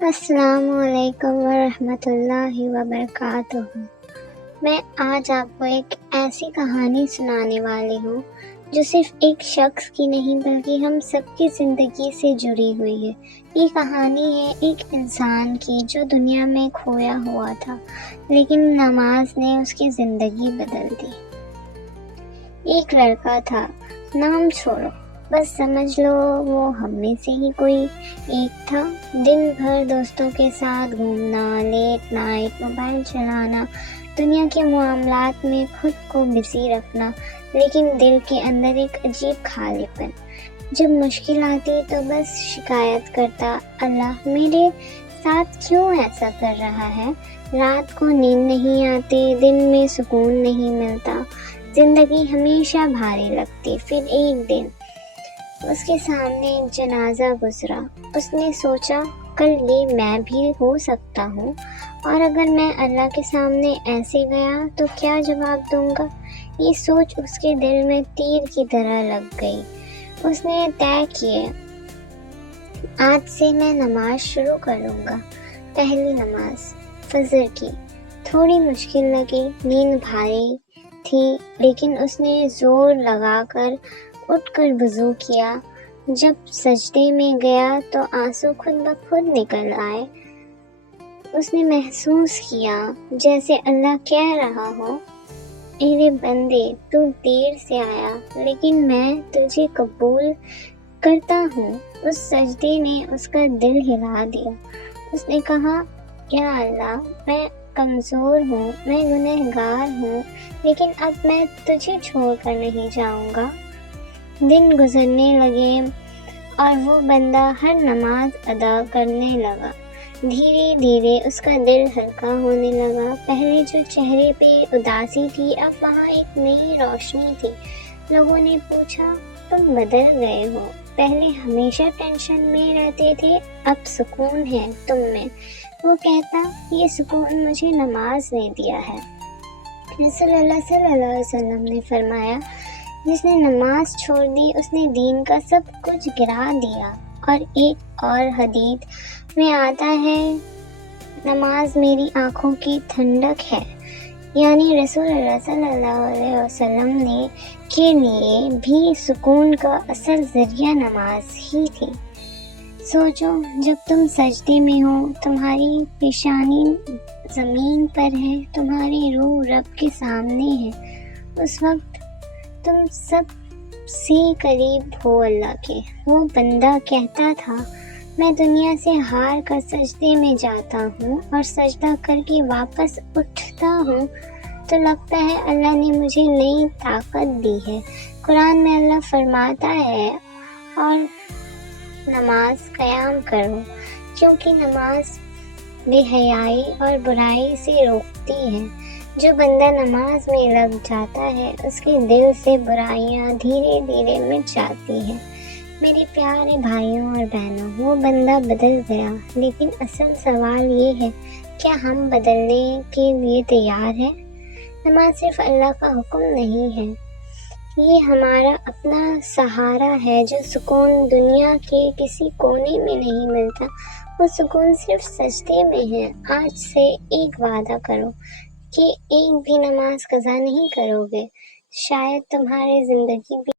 السلام علیکم ورحمۃ اللہ وبرکاتہ۔ میں آج آپ کو ایک ایسی کہانی سنانے والی ہوں جو صرف ایک شخص کی نہیں بلکہ ہم سب کی زندگی سے جڑی ہوئی ہے۔ یہ کہانی ہے ایک انسان کی جو دنیا میں کھویا ہوا تھا، لیکن نماز نے اس کی زندگی بدل دی۔ ایک لڑکا تھا، نام چھوڑو، بس سمجھ لو وہ ہم میں سے ہی کوئی ایک تھا۔ دن بھر دوستوں کے ساتھ گھومنا، لیٹ نائٹ موبائل چلانا، دنیا کے معاملات میں خود کو بزی رکھنا، لیکن دل کے اندر ایک عجیب خالی پن۔ جب مشکل آتی تو بس شکایت کرتا، اللہ میرے ساتھ کیوں ایسا کر رہا ہے؟ رات کو نیند نہیں آتی، دن میں سکون نہیں ملتا، زندگی ہمیشہ بھاری لگتی۔ پھر ایک دن اس کے سامنے ایک جنازہ گزرا۔ اس نے سوچا، کل یہ میں بھی ہو سکتا ہوں، اور اگر میں اللہ کے سامنے ایسے گیا تو کیا جواب دوں گا؟ یہ سوچ اس کے دل میں تیر کی طرح لگ گئی۔ اس نے طے کیے، آج سے میں نماز شروع کروں گا۔ پہلی نماز فجر کی۔ تھوڑی مشکل لگی، نیند بھاری تھی، لیکن اس نے زور لگا کر اٹھ کر وضو کیا۔ جب سجدے میں گیا تو آنسو خود بخود نکل آئے۔ اس نے محسوس کیا جیسے اللہ کہہ رہا ہو، میرے بندے تو دیر سے آیا، لیکن میں تجھے قبول کرتا ہوں۔ اس سجدے نے اس کا دل ہلا دیا۔ اس نے کہا، یا اللہ، میں کمزور ہوں، میں گنہگار ہوں، لیکن اب میں تجھے چھوڑ کر نہیں جاؤں گا۔ دن گزرنے لگے اور وہ بندہ ہر نماز ادا کرنے لگا۔ دھیرے دھیرے اس کا دل ہلکا ہونے لگا۔ پہلے جو چہرے پہ اداسی تھی، اب وہاں ایک نئی روشنی تھی۔ لوگوں نے پوچھا، تم بدل گئے ہو، پہلے ہمیشہ ٹینشن میں رہتے تھے، اب سکون ہے تم میں۔ وہ کہتا، یہ سکون مجھے نماز نے دیا ہے۔ رسول اللہ صلی اللہ علیہ وسلم نے فرمایا، جس نے نماز چھوڑ دی اس نے دین کا سب کچھ گرا دیا۔ اور ایک اور حدیث میں آتا ہے، نماز میری آنکھوں کی ٹھنڈک ہے۔ یعنی رسول اللہ صلی اللہ علیہ وسلم نے کے لیے بھی سکون کا اصل ذریعہ نماز ہی تھی۔ سوچو، جب تم سجدے میں ہو، تمہاری پیشانی زمین پر ہے، تمہاری روح رب کے سامنے ہے، اس وقت تم سب سے قریب ہو اللہ کے۔ وہ بندہ کہتا تھا، میں دنیا سے ہار کر سجدے میں جاتا ہوں اور سجدہ کر کے واپس اٹھتا ہوں تو لگتا ہے اللہ نے مجھے نئی طاقت دی ہے۔ قرآن میں اللہ فرماتا ہے، اور نماز قیام کرو، کیونکہ نماز بے حیائی اور برائی سے روکتی ہے۔ جو بندہ نماز میں لگ جاتا ہے، اس کے دل سے برائیاں دھیرے دھیرے مٹ جاتی ہیں۔ میرے پیارے بھائیوں اور بہنوں، وہ بندہ بدل گیا، لیکن اصل سوال یہ ہے، کیا ہم بدلنے کے لیے تیار ہیں؟ نماز صرف اللہ کا حکم نہیں ہے، یہ ہمارا اپنا سہارا ہے۔ جو سکون دنیا کے کسی کونے میں نہیں ملتا، وہ سکون صرف سجدے میں ہے۔ آج سے ایک وعدہ کرو کہ ایک بھی نماز قضا نہیں کرو گے، شاید تمہاری زندگی بھی